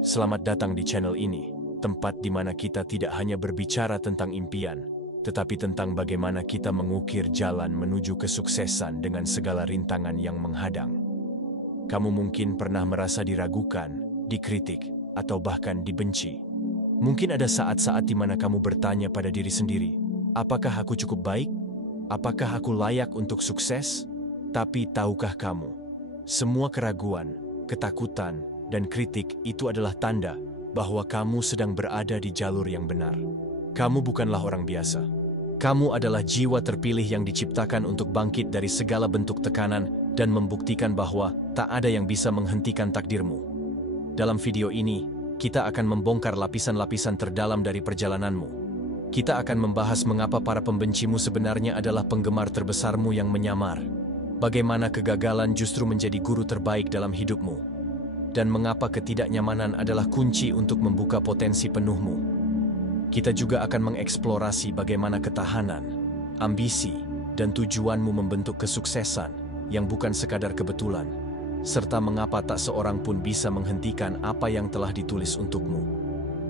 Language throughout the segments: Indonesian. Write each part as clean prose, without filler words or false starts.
Selamat datang di channel ini, tempat di mana kita tidak hanya berbicara tentang impian, tetapi tentang bagaimana kita mengukir jalan menuju kesuksesan dengan segala rintangan yang menghadang. Kamu mungkin pernah merasa diragukan, dikritik, atau bahkan dibenci. Mungkin ada saat-saat di mana kamu bertanya pada diri sendiri, apakah aku cukup baik? Apakah aku layak untuk sukses? Tapi tahukah kamu, semua keraguan, ketakutan, dan kritik itu adalah tanda bahwa kamu sedang berada di jalur yang benar. Kamu bukanlah orang biasa. Kamu adalah jiwa terpilih yang diciptakan untuk bangkit dari segala bentuk tekanan dan membuktikan bahwa tak ada yang bisa menghentikan takdirmu. Dalam video ini, kita akan membongkar lapisan-lapisan terdalam dari perjalananmu. Kita akan membahas mengapa para pembencimu sebenarnya adalah penggemar terbesarmu yang menyamar. Bagaimana kegagalan justru menjadi guru terbaik dalam hidupmu. Dan mengapa ketidaknyamanan adalah kunci untuk membuka potensi penuhmu. Kita juga akan mengeksplorasi bagaimana ketahanan, ambisi, dan tujuanmu membentuk kesuksesan yang bukan sekadar kebetulan, serta mengapa tak seorang pun bisa menghentikan apa yang telah ditulis untukmu.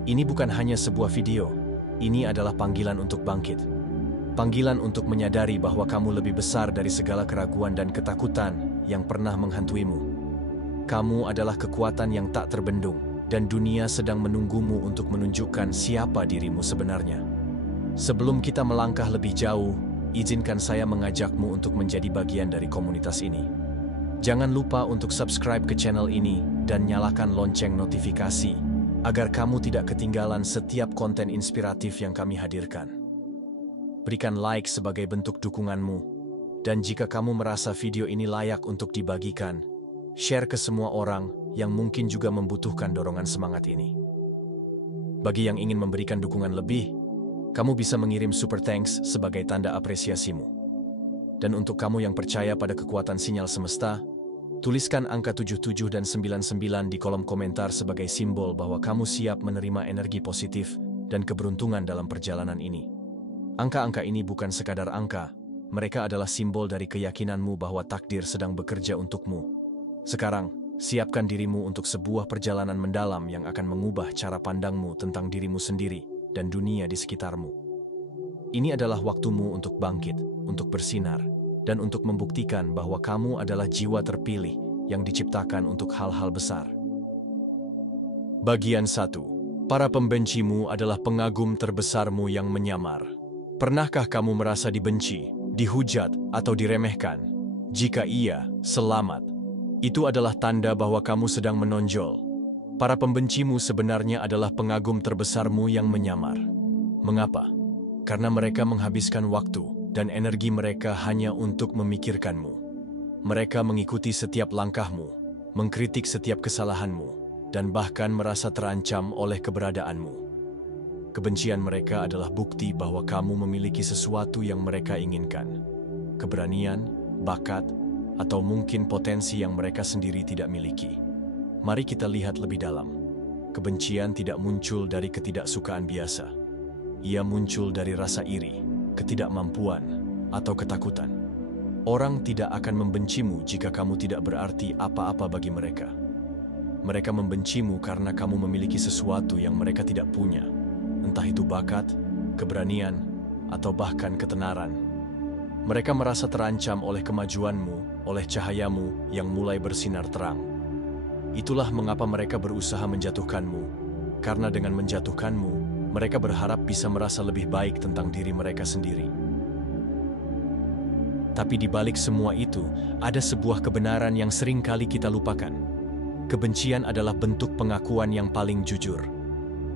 Ini bukan hanya sebuah video, ini adalah panggilan untuk bangkit. Panggilan untuk menyadari bahwa kamu lebih besar dari segala keraguan dan ketakutan yang pernah menghantuimu. Kamu adalah kekuatan yang tak terbendung, dan dunia sedang menunggumu untuk menunjukkan siapa dirimu sebenarnya. Sebelum kita melangkah lebih jauh, izinkan saya mengajakmu untuk menjadi bagian dari komunitas ini. Jangan lupa untuk subscribe ke channel ini dan nyalakan lonceng notifikasi, agar kamu tidak ketinggalan setiap konten inspiratif yang kami hadirkan. Berikan like sebagai bentuk dukunganmu, dan jika kamu merasa video ini layak untuk dibagikan, share ke semua orang yang mungkin juga membutuhkan dorongan semangat ini. Bagi yang ingin memberikan dukungan lebih, kamu bisa mengirim super thanks sebagai tanda apresiasimu. Dan untuk kamu yang percaya pada kekuatan sinyal semesta, tuliskan angka 77 dan 99 di kolom komentar sebagai simbol bahwa kamu siap menerima energi positif dan keberuntungan dalam perjalanan ini. Angka-angka ini bukan sekadar angka, mereka adalah simbol dari keyakinanmu bahwa takdir sedang bekerja untukmu. Sekarang, siapkan dirimu untuk sebuah perjalanan mendalam yang akan mengubah cara pandangmu tentang dirimu sendiri dan dunia di sekitarmu. Ini adalah waktumu untuk bangkit, untuk bersinar, dan untuk membuktikan bahwa kamu adalah jiwa terpilih yang diciptakan untuk hal-hal besar. Bagian 1. Para pembencimu adalah pengagum terbesarmu yang menyamar. Pernahkah kamu merasa dibenci, dihujat, atau diremehkan? Jika iya, selamat. Itu adalah tanda bahwa kamu sedang menonjol. Para pembencimu sebenarnya adalah pengagum terbesarmu yang menyamar. Mengapa? Karena mereka menghabiskan waktu dan energi mereka hanya untuk memikirkanmu. Mereka mengikuti setiap langkahmu, mengkritik setiap kesalahanmu, dan bahkan merasa terancam oleh keberadaanmu. Kebencian mereka adalah bukti bahwa kamu memiliki sesuatu yang mereka inginkan. Keberanian, bakat, atau mungkin potensi yang mereka sendiri tidak miliki. Mari kita lihat lebih dalam. Kebencian tidak muncul dari ketidaksukaan biasa. Ia muncul dari rasa iri, ketidakmampuan, atau ketakutan. Orang tidak akan membencimu jika kamu tidak berarti apa-apa bagi mereka. Mereka membencimu karena kamu memiliki sesuatu yang mereka tidak punya, entah itu bakat, keberanian, atau bahkan ketenaran. Mereka merasa terancam oleh kemajuanmu, oleh cahayamu yang mulai bersinar terang. Itulah mengapa mereka berusaha menjatuhkanmu, karena dengan menjatuhkanmu, mereka berharap bisa merasa lebih baik tentang diri mereka sendiri. Tapi di balik semua itu, ada sebuah kebenaran yang sering kali kita lupakan. Kebencian adalah bentuk pengakuan yang paling jujur.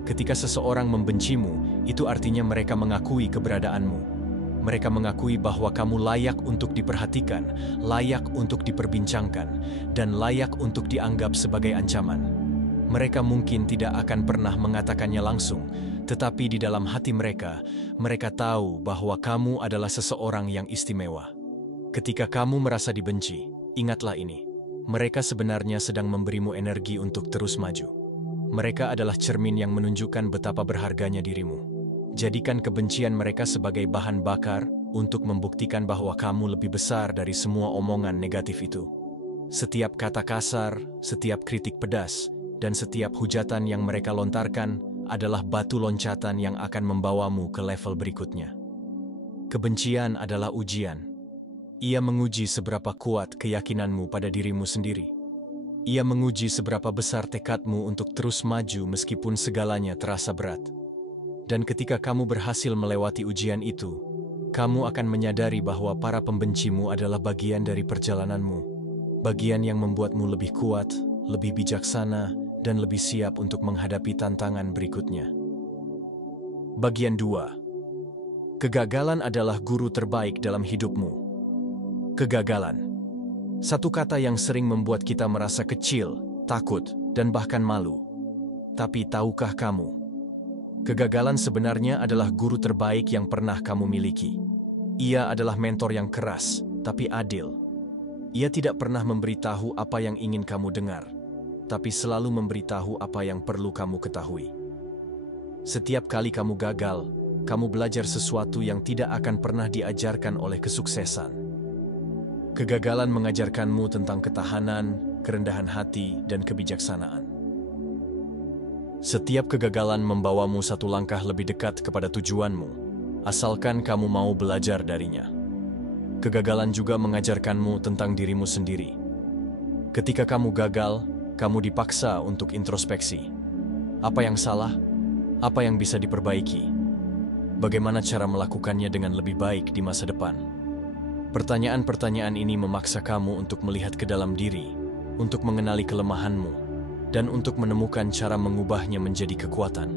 Ketika seseorang membencimu, itu artinya mereka mengakui keberadaanmu. Mereka mengakui bahwa kamu layak untuk diperhatikan, layak untuk diperbincangkan, dan layak untuk dianggap sebagai ancaman. Mereka mungkin tidak akan pernah mengatakannya langsung, tetapi di dalam hati mereka, mereka tahu bahwa kamu adalah seseorang yang istimewa. Ketika kamu merasa dibenci, ingatlah ini. Mereka sebenarnya sedang memberimu energi untuk terus maju. Mereka adalah cermin yang menunjukkan betapa berharganya dirimu. Jadikan kebencian mereka sebagai bahan bakar untuk membuktikan bahwa kamu lebih besar dari semua omongan negatif itu. Setiap kata kasar, setiap kritik pedas, dan setiap hujatan yang mereka lontarkan adalah batu loncatan yang akan membawamu ke level berikutnya. Kebencian adalah ujian. Ia menguji seberapa kuat keyakinanmu pada dirimu sendiri. Ia menguji seberapa besar tekadmu untuk terus maju meskipun segalanya terasa berat. Dan ketika kamu berhasil melewati ujian itu, kamu akan menyadari bahwa para pembencimu adalah bagian dari perjalananmu. Bagian yang membuatmu lebih kuat, lebih bijaksana, dan lebih siap untuk menghadapi tantangan berikutnya. Bagian 2. Kegagalan adalah guru terbaik dalam hidupmu. Kegagalan. Satu kata yang sering membuat kita merasa kecil, takut, dan bahkan malu. Tapi tahukah kamu? Kegagalan sebenarnya adalah guru terbaik yang pernah kamu miliki. Ia adalah mentor yang keras, tapi adil. Ia tidak pernah memberitahu apa yang ingin kamu dengar, tapi selalu memberitahu apa yang perlu kamu ketahui. Setiap kali kamu gagal, kamu belajar sesuatu yang tidak akan pernah diajarkan oleh kesuksesan. Kegagalan mengajarkanmu tentang ketahanan, kerendahan hati, dan kebijaksanaan. Setiap kegagalan membawamu satu langkah lebih dekat kepada tujuanmu, asalkan kamu mau belajar darinya. Kegagalan juga mengajarkanmu tentang dirimu sendiri. Ketika kamu gagal, kamu dipaksa untuk introspeksi. Apa yang salah? Apa yang bisa diperbaiki? Bagaimana cara melakukannya dengan lebih baik di masa depan? Pertanyaan-pertanyaan ini memaksa kamu untuk melihat ke dalam diri, untuk mengenali kelemahanmu, dan untuk menemukan cara mengubahnya menjadi kekuatan.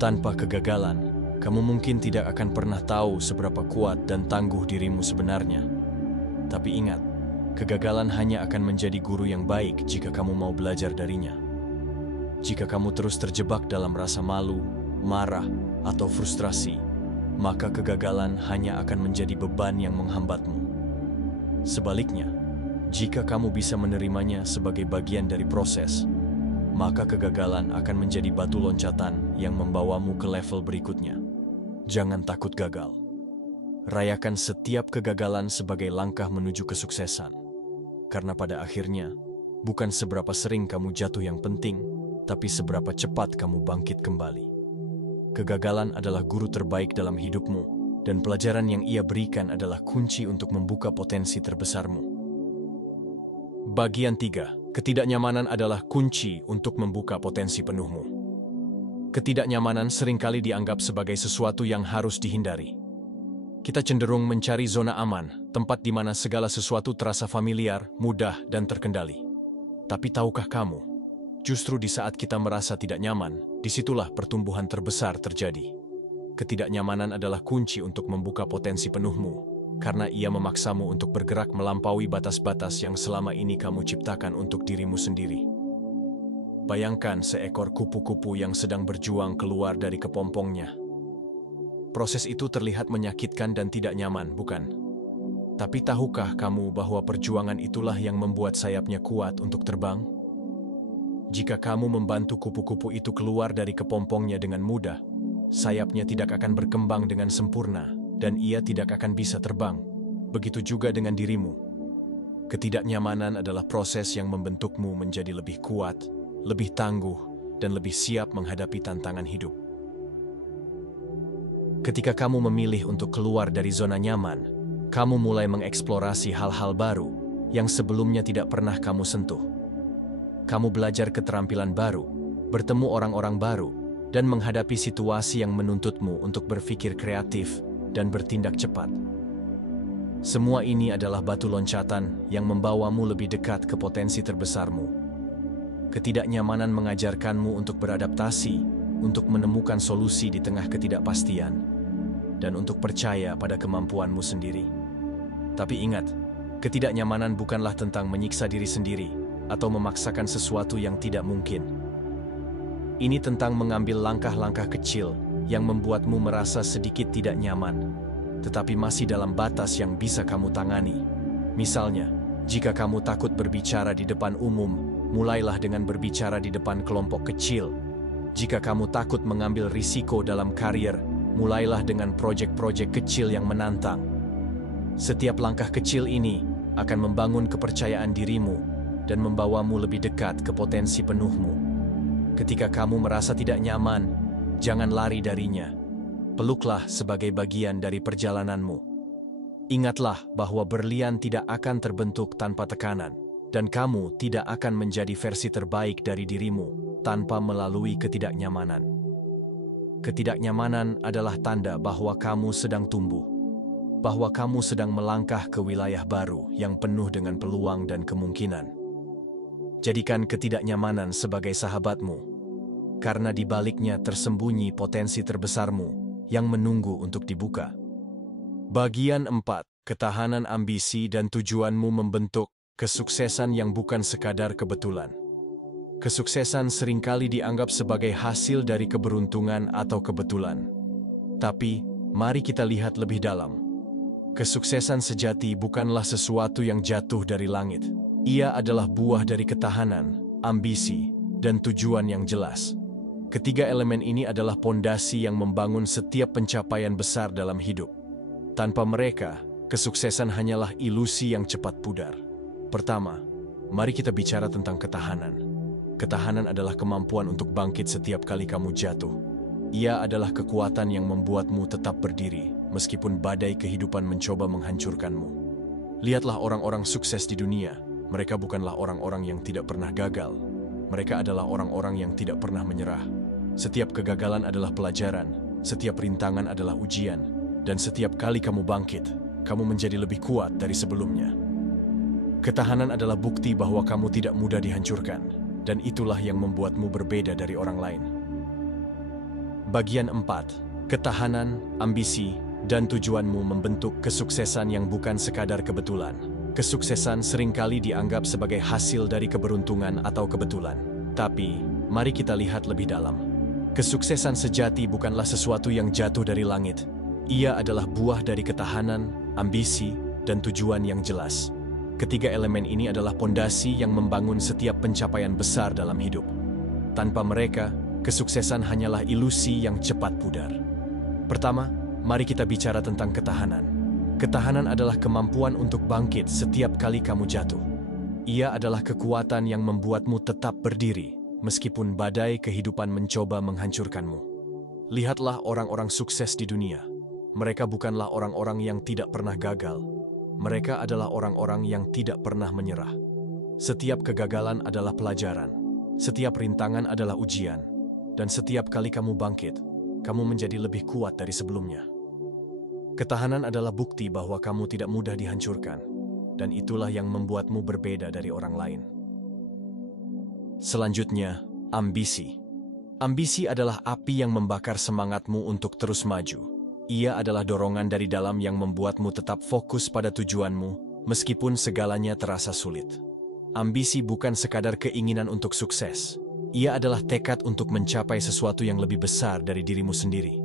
Tanpa kegagalan, kamu mungkin tidak akan pernah tahu seberapa kuat dan tangguh dirimu sebenarnya. Tapi ingat, kegagalan hanya akan menjadi guru yang baik jika kamu mau belajar darinya. Jika kamu terus terjebak dalam rasa malu, marah, atau frustrasi, maka kegagalan hanya akan menjadi beban yang menghambatmu. Sebaliknya, jika kamu bisa menerimanya sebagai bagian dari proses, maka kegagalan akan menjadi batu loncatan yang membawamu ke level berikutnya. Jangan takut gagal. Rayakan setiap kegagalan sebagai langkah menuju kesuksesan. Karena pada akhirnya, bukan seberapa sering kamu jatuh yang penting, tapi seberapa cepat kamu bangkit kembali. Kegagalan adalah guru terbaik dalam hidupmu, dan pelajaran yang ia berikan adalah kunci untuk membuka potensi terbesarmu. Bagian 3. Ketidaknyamanan adalah kunci untuk membuka potensi penuhmu. Ketidaknyamanan seringkali dianggap sebagai sesuatu yang harus dihindari. Kita cenderung mencari zona aman, tempat di mana segala sesuatu terasa familiar, mudah, dan terkendali. Tapi tahukah kamu, justru di saat kita merasa tidak nyaman, disitulah pertumbuhan terbesar terjadi. Ketidaknyamanan adalah kunci untuk membuka potensi penuhmu, karena ia memaksamu untuk bergerak melampaui batas-batas yang selama ini kamu ciptakan untuk dirimu sendiri. Bayangkan seekor kupu-kupu yang sedang berjuang keluar dari kepompongnya. Proses itu terlihat menyakitkan dan tidak nyaman, bukan? Tapi tahukah kamu bahwa perjuangan itulah yang membuat sayapnya kuat untuk terbang? Jika kamu membantu kupu-kupu itu keluar dari kepompongnya dengan mudah, sayapnya tidak akan berkembang dengan sempurna, dan ia tidak akan bisa terbang. Begitu juga dengan dirimu. Ketidaknyamanan adalah proses yang membentukmu menjadi lebih kuat, lebih tangguh, dan lebih siap menghadapi tantangan hidup. Ketika kamu memilih untuk keluar dari zona nyaman, kamu mulai mengeksplorasi hal-hal baru yang sebelumnya tidak pernah kamu sentuh. Kamu belajar keterampilan baru, bertemu orang-orang baru, dan menghadapi situasi yang menuntutmu untuk berpikir kreatif dan bertindak cepat. Semua ini adalah batu loncatan yang membawamu lebih dekat ke potensi terbesarmu. Ketidaknyamanan mengajarkanmu untuk beradaptasi, untuk menemukan solusi di tengah ketidakpastian, dan untuk percaya pada kemampuanmu sendiri. Tapi ingat, ketidaknyamanan bukanlah tentang menyiksa diri sendiri, atau memaksakan sesuatu yang tidak mungkin. Ini tentang mengambil langkah-langkah kecil yang membuatmu merasa sedikit tidak nyaman, tetapi masih dalam batas yang bisa kamu tangani. Misalnya, jika kamu takut berbicara di depan umum, mulailah dengan berbicara di depan kelompok kecil. Jika kamu takut mengambil risiko dalam karier, mulailah dengan proyek-proyek kecil yang menantang. Setiap langkah kecil ini akan membangun kepercayaan dirimu, dan membawamu lebih dekat ke potensi penuhmu. Ketika kamu merasa tidak nyaman, jangan lari darinya. Peluklah sebagai bagian dari perjalananmu. Ingatlah bahwa berlian tidak akan terbentuk tanpa tekanan, dan kamu tidak akan menjadi versi terbaik dari dirimu tanpa melalui ketidaknyamanan. Ketidaknyamanan adalah tanda bahwa kamu sedang tumbuh, bahwa kamu sedang melangkah ke wilayah baru yang penuh dengan peluang dan kemungkinan. Jadikan ketidaknyamanan sebagai sahabatmu, karena di baliknya tersembunyi potensi terbesarmu yang menunggu untuk dibuka. Bagian 4. Ketahanan ambisi dan tujuanmu membentuk kesuksesan yang bukan sekadar kebetulan. Kesuksesan seringkali dianggap sebagai hasil dari keberuntungan atau kebetulan. Tapi, mari kita lihat lebih dalam. Kesuksesan sejati bukanlah sesuatu yang jatuh dari langit. Ia adalah buah dari ketahanan, ambisi, dan tujuan yang jelas. Ketiga elemen ini adalah pondasi yang membangun setiap pencapaian besar dalam hidup. Tanpa mereka, kesuksesan hanyalah ilusi yang cepat pudar. Pertama, mari kita bicara tentang ketahanan. Ketahanan adalah kemampuan untuk bangkit setiap kali kamu jatuh. Ia adalah kekuatan yang membuatmu tetap berdiri, meskipun badai kehidupan mencoba menghancurkanmu. Lihatlah orang-orang sukses di dunia. Mereka bukanlah orang-orang yang tidak pernah gagal. Mereka adalah orang-orang yang tidak pernah menyerah. Setiap kegagalan adalah pelajaran, setiap rintangan adalah ujian, dan setiap kali kamu bangkit, kamu menjadi lebih kuat dari sebelumnya. Ketahanan adalah bukti bahwa kamu tidak mudah dihancurkan, dan itulah yang membuatmu berbeda dari orang lain. Bagian 4. Ketahanan, ambisi, dan tujuanmu membentuk kesuksesan yang bukan sekadar kebetulan. Kesuksesan seringkali dianggap sebagai hasil dari keberuntungan atau kebetulan. Tapi, mari kita lihat lebih dalam. Kesuksesan sejati bukanlah sesuatu yang jatuh dari langit. Ia adalah buah dari ketahanan, ambisi, dan tujuan yang jelas. Ketiga elemen ini adalah pondasi yang membangun setiap pencapaian besar dalam hidup. Tanpa mereka, kesuksesan hanyalah ilusi yang cepat pudar. Pertama, mari kita bicara tentang ketahanan. Ketahanan adalah kemampuan untuk bangkit setiap kali kamu jatuh. Ia adalah kekuatan yang membuatmu tetap berdiri, meskipun badai kehidupan mencoba menghancurkanmu. Lihatlah orang-orang sukses di dunia. Mereka bukanlah orang-orang yang tidak pernah gagal. Mereka adalah orang-orang yang tidak pernah menyerah. Setiap kegagalan adalah pelajaran. Setiap rintangan adalah ujian. Dan setiap kali kamu bangkit, kamu menjadi lebih kuat dari sebelumnya. Ketahanan adalah bukti bahwa kamu tidak mudah dihancurkan, dan itulah yang membuatmu berbeda dari orang lain. Selanjutnya, ambisi. Ambisi adalah api yang membakar semangatmu untuk terus maju. Ia adalah dorongan dari dalam yang membuatmu tetap fokus pada tujuanmu, meskipun segalanya terasa sulit. Ambisi bukan sekadar keinginan untuk sukses. Ia adalah tekad untuk mencapai sesuatu yang lebih besar dari dirimu sendiri.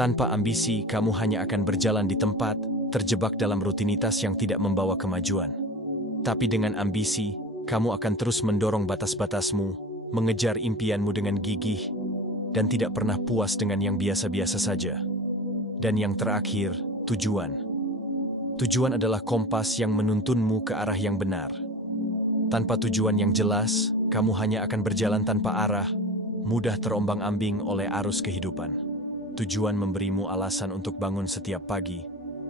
Tanpa ambisi, kamu hanya akan berjalan di tempat, terjebak dalam rutinitas yang tidak membawa kemajuan. Tapi dengan ambisi, kamu akan terus mendorong batas-batasmu, mengejar impianmu dengan gigih, dan tidak pernah puas dengan yang biasa-biasa saja. Dan yang terakhir, tujuan. Tujuan adalah kompas yang menuntunmu ke arah yang benar. Tanpa tujuan yang jelas, kamu hanya akan berjalan tanpa arah, mudah terombang-ambing oleh arus kehidupan. Tujuan memberimu alasan untuk bangun setiap pagi,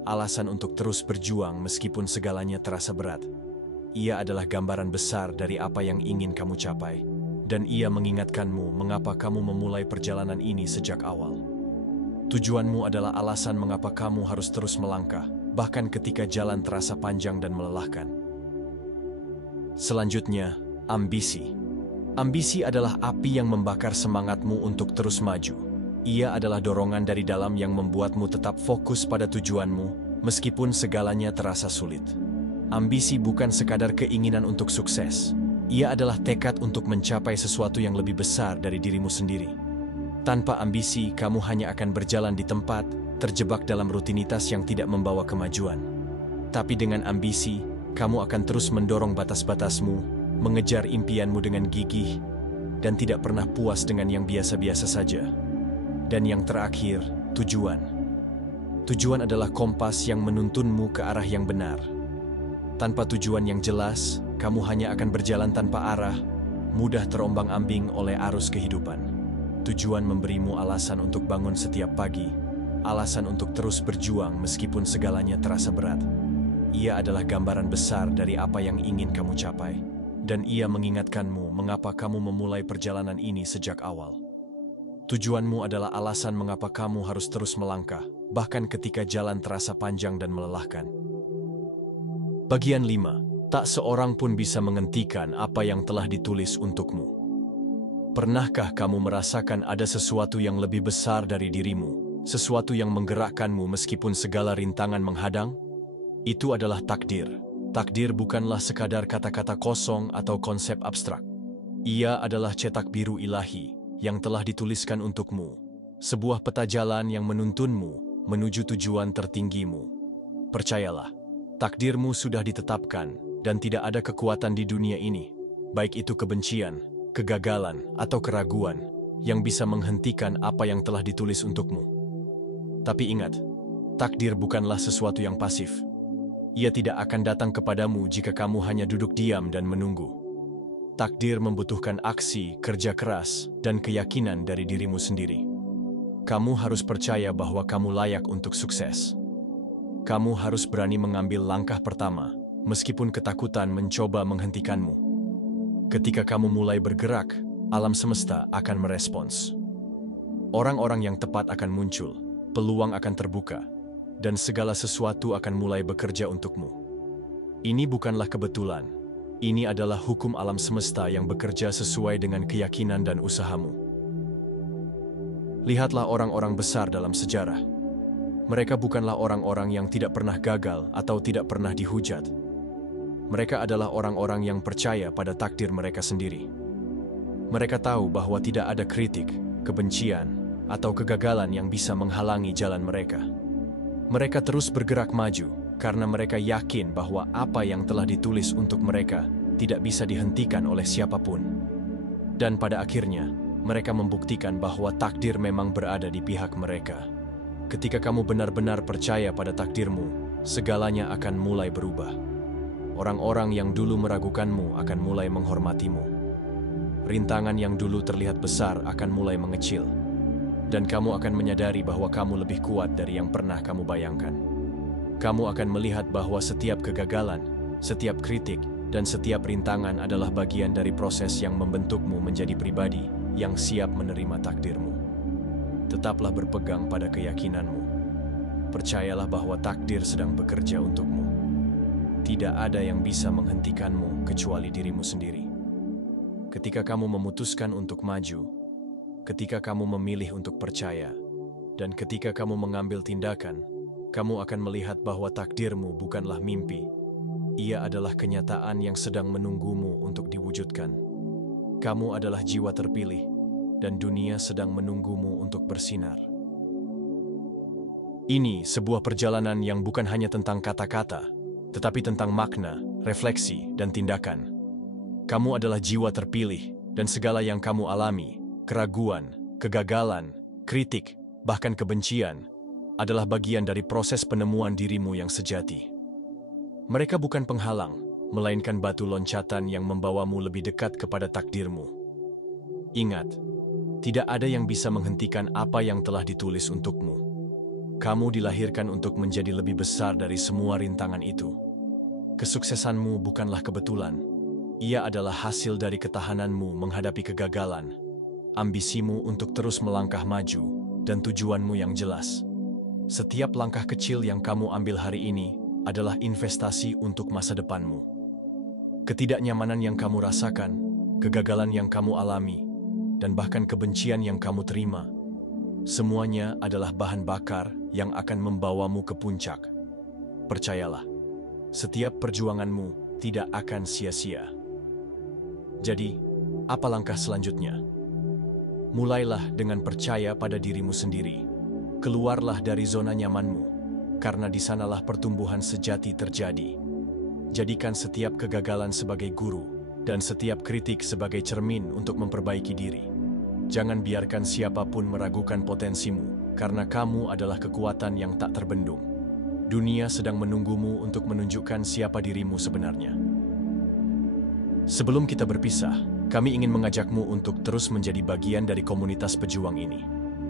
alasan untuk terus berjuang meskipun segalanya terasa berat. Ia adalah gambaran besar dari apa yang ingin kamu capai, dan ia mengingatkanmu mengapa kamu memulai perjalanan ini sejak awal. Tujuanmu adalah alasan mengapa kamu harus terus melangkah, bahkan ketika jalan terasa panjang dan melelahkan. Selanjutnya, ambisi. Ambisi adalah api yang membakar semangatmu untuk terus maju. Ia adalah dorongan dari dalam yang membuatmu tetap fokus pada tujuanmu, meskipun segalanya terasa sulit. Ambisi bukan sekadar keinginan untuk sukses. Ia adalah tekad untuk mencapai sesuatu yang lebih besar dari dirimu sendiri. Tanpa ambisi, kamu hanya akan berjalan di tempat, terjebak dalam rutinitas yang tidak membawa kemajuan. Tapi dengan ambisi, kamu akan terus mendorong batas-batasmu, mengejar impianmu dengan gigih, dan tidak pernah puas dengan yang biasa-biasa saja. Dan yang terakhir, tujuan. Tujuan adalah kompas yang menuntunmu ke arah yang benar. Tanpa tujuan yang jelas, kamu hanya akan berjalan tanpa arah, mudah terombang-ambing oleh arus kehidupan. Tujuan memberimu alasan untuk bangun setiap pagi, alasan untuk terus berjuang meskipun segalanya terasa berat. Ia adalah gambaran besar dari apa yang ingin kamu capai, dan ia mengingatkanmu mengapa kamu memulai perjalanan ini sejak awal. Tujuanmu adalah alasan mengapa kamu harus terus melangkah, bahkan ketika jalan terasa panjang dan melelahkan. Bagian 5. Tak seorang pun bisa menghentikan apa yang telah ditulis untukmu. Pernahkah kamu merasakan ada sesuatu yang lebih besar dari dirimu, sesuatu yang menggerakkanmu meskipun segala rintangan menghadang? Itu adalah takdir. Takdir bukanlah sekadar kata-kata kosong atau konsep abstrak. Ia adalah cetak biru ilahi yang telah dituliskan untukmu, sebuah peta jalan yang menuntunmu menuju tujuan tertinggimu. Percayalah, takdirmu sudah ditetapkan dan tidak ada kekuatan di dunia ini, baik itu kebencian, kegagalan, atau keraguan, yang bisa menghentikan apa yang telah ditulis untukmu. Tapi ingat, takdir bukanlah sesuatu yang pasif. Ia tidak akan datang kepadamu jika kamu hanya duduk diam dan menunggu. Takdir membutuhkan aksi, kerja keras, dan keyakinan dari dirimu sendiri. Kamu harus percaya bahwa kamu layak untuk sukses. Kamu harus berani mengambil langkah pertama, meskipun ketakutan mencoba menghentikanmu. Ketika kamu mulai bergerak, alam semesta akan merespons. Orang-orang yang tepat akan muncul, peluang akan terbuka, dan segala sesuatu akan mulai bekerja untukmu. Ini bukanlah kebetulan. Ini adalah hukum alam semesta yang bekerja sesuai dengan keyakinan dan usahamu. Lihatlah orang-orang besar dalam sejarah. Mereka bukanlah orang-orang yang tidak pernah gagal atau tidak pernah dihujat. Mereka adalah orang-orang yang percaya pada takdir mereka sendiri. Mereka tahu bahwa tidak ada kritik, kebencian, atau kegagalan yang bisa menghalangi jalan mereka. Mereka terus bergerak maju karena mereka yakin bahwa apa yang telah ditulis untuk mereka tidak bisa dihentikan oleh siapapun. Dan pada akhirnya, mereka membuktikan bahwa takdir memang berada di pihak mereka. Ketika kamu benar-benar percaya pada takdirmu, segalanya akan mulai berubah. Orang-orang yang dulu meragukanmu akan mulai menghormatimu. Rintangan yang dulu terlihat besar akan mulai mengecil. Dan kamu akan menyadari bahwa kamu lebih kuat dari yang pernah kamu bayangkan. Kamu akan melihat bahwa setiap kegagalan, setiap kritik, dan setiap rintangan adalah bagian dari proses yang membentukmu menjadi pribadi yang siap menerima takdirmu. Tetaplah berpegang pada keyakinanmu. Percayalah bahwa takdir sedang bekerja untukmu. Tidak ada yang bisa menghentikanmu kecuali dirimu sendiri. Ketika kamu memutuskan untuk maju, ketika kamu memilih untuk percaya, dan ketika kamu mengambil tindakan, kamu akan melihat bahwa takdirmu bukanlah mimpi. Ia adalah kenyataan yang sedang menunggumu untuk diwujudkan. Kamu adalah jiwa terpilih, dan dunia sedang menunggumu untuk bersinar. Ini sebuah perjalanan yang bukan hanya tentang kata-kata, tetapi tentang makna, refleksi, dan tindakan. Kamu adalah jiwa terpilih, dan segala yang kamu alami, keraguan, kegagalan, kritik, bahkan kebencian, adalah bagian dari proses penemuan dirimu yang sejati. Mereka bukan penghalang, melainkan batu loncatan yang membawamu lebih dekat kepada takdirmu. Ingat, tidak ada yang bisa menghentikan apa yang telah ditulis untukmu. Kamu dilahirkan untuk menjadi lebih besar dari semua rintangan itu. Kesuksesanmu bukanlah kebetulan. Ia adalah hasil dari ketahananmu menghadapi kegagalan, ambisimu untuk terus melangkah maju, dan tujuanmu yang jelas. Setiap langkah kecil yang kamu ambil hari ini adalah investasi untuk masa depanmu. Ketidaknyamanan yang kamu rasakan, kegagalan yang kamu alami, dan bahkan kebencian yang kamu terima, semuanya adalah bahan bakar yang akan membawamu ke puncak. Percayalah, setiap perjuanganmu tidak akan sia-sia. Jadi, apa langkah selanjutnya? Mulailah dengan percaya pada dirimu sendiri. Keluarlah dari zona nyamanmu, karena di sanalah pertumbuhan sejati terjadi. Jadikan setiap kegagalan sebagai guru, dan setiap kritik sebagai cermin untuk memperbaiki diri. Jangan biarkan siapapun meragukan potensimu, karena kamu adalah kekuatan yang tak terbendung. Dunia sedang menunggumu untuk menunjukkan siapa dirimu sebenarnya. Sebelum kita berpisah, kami ingin mengajakmu untuk terus menjadi bagian dari komunitas pejuang ini.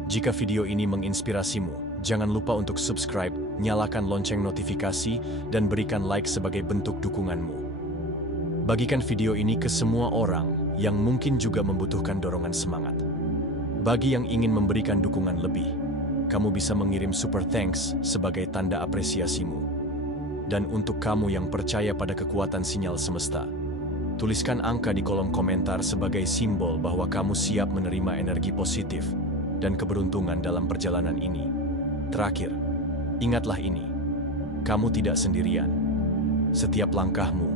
Jika video ini menginspirasimu, jangan lupa untuk subscribe, nyalakan lonceng notifikasi, dan berikan like sebagai bentuk dukunganmu. Bagikan video ini ke semua orang yang mungkin juga membutuhkan dorongan semangat. Bagi yang ingin memberikan dukungan lebih, kamu bisa mengirim super thanks sebagai tanda apresiasimu. Dan untuk kamu yang percaya pada kekuatan sinyal semesta, tuliskan angka di kolom komentar sebagai simbol bahwa kamu siap menerima energi positif dan keberuntungan dalam perjalanan ini. Terakhir, ingatlah ini, kamu tidak sendirian. Setiap langkahmu,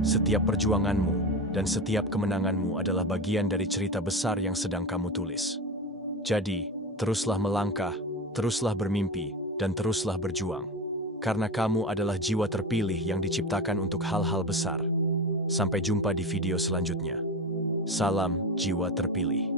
setiap perjuanganmu, dan setiap kemenanganmu adalah bagian dari cerita besar yang sedang kamu tulis. Jadi, teruslah melangkah, teruslah bermimpi, dan teruslah berjuang. Karena kamu adalah jiwa terpilih yang diciptakan untuk hal-hal besar. Sampai jumpa di video selanjutnya. Salam jiwa terpilih.